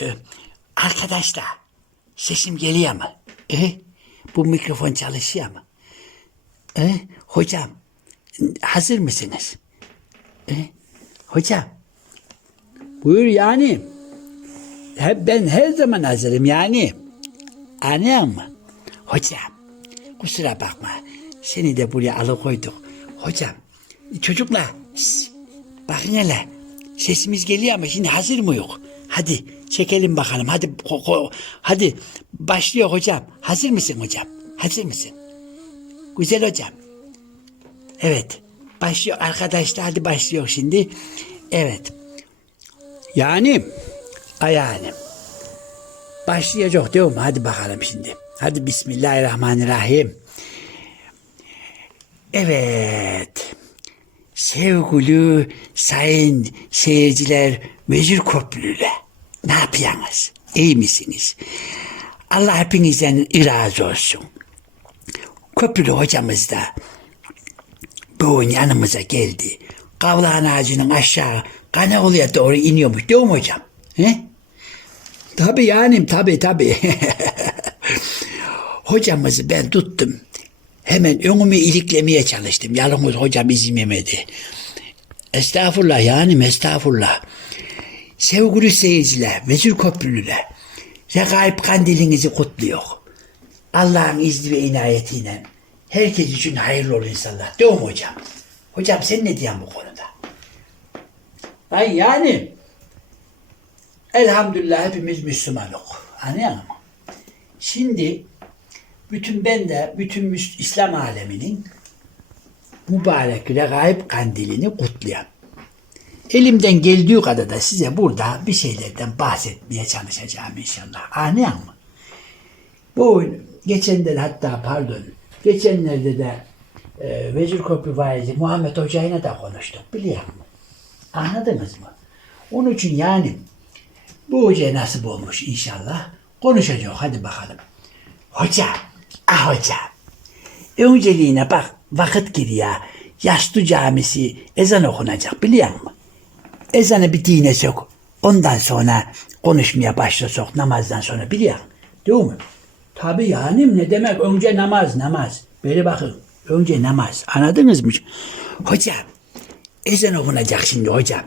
Ee, Arkadaşlar sesim geliyor mu? E, bu mikrofon çalışıyor mu? E, hocam hazır mısınız? E, hocam buyur yani. Hep ben her zaman hazırım yani. Anlıyor musun? Hocam kusura bakma seni de buraya alıkoyduk. Hocam çocuklar şş, bakın hele sesimiz geliyor ama şimdi hazır mı yok? Hadi çekelim bakalım hadi ko- ko- hadi başlıyor hocam. Hazır mısın hocam? Hazır mısın? Güzel hocam. Evet. Başlıyor arkadaşlar hadi başlıyor şimdi. Evet. Yani yani. Başlayacak değil mi? Hadi bakalım şimdi. Hadi Bismillahirrahmanirrahim. Evet. Sevgili sayın seyirciler Vezir Köprülü'yle ne yapıyorsunuz? İyi misiniz? Allah hepinizden razı olsun. Köprülü hocamız da bugün yanımıza geldi. Kavlağın ağacının aşağı Kanalı'ya doğru iniyormuş değil mi hocam? He? Tabii yani tabii tabii. Hocamızı ben tuttum. Hemen önümü iliklemeye çalıştım. Yalnız hocam izin vermedi. Estağfurullah yani estağfurullah. Sevgili seyirciler, Vezir Köprülüler, Regaib kandilinizi kutluyor. Allah'ın izni ve inayetiyle herkes için hayırlı olur inşallah. Değil mi hocam? Hocam sen ne diyorsun bu konuda? Ben yani elhamdülillah hepimiz Müslümanız. Anlıyor musun? Şimdi bütün ben de bütün İslam aleminin mübarek regaib kandilini kutlayan. Elimden geldiği kadar da size burada bir şeylerden bahsetmeye çalışacağım inşallah. Anlıyor musun? Bu geçenler hatta pardon geçenlerde de e, Vezir Köprü Vaizi Muhammed Hoca'yla da konuştuk biliyor musun? Anladınız mı? Onun için yani bu hocaya nasip olmuş inşallah. Konuşacak hadi bakalım. Hoca, ah hoca. Önceliğine bak vakit giriyor. Yaşlı camisi ezan okunacak biliyor musun? Ezanı bir dine sok. Ondan sonra konuşmaya başlasak namazdan sonra biliyor musun? Değil mi? Tabii yani ne demek önce namaz namaz. Böyle bakın önce namaz anladınız mı? Hocam ezan okunacak şimdi hocam.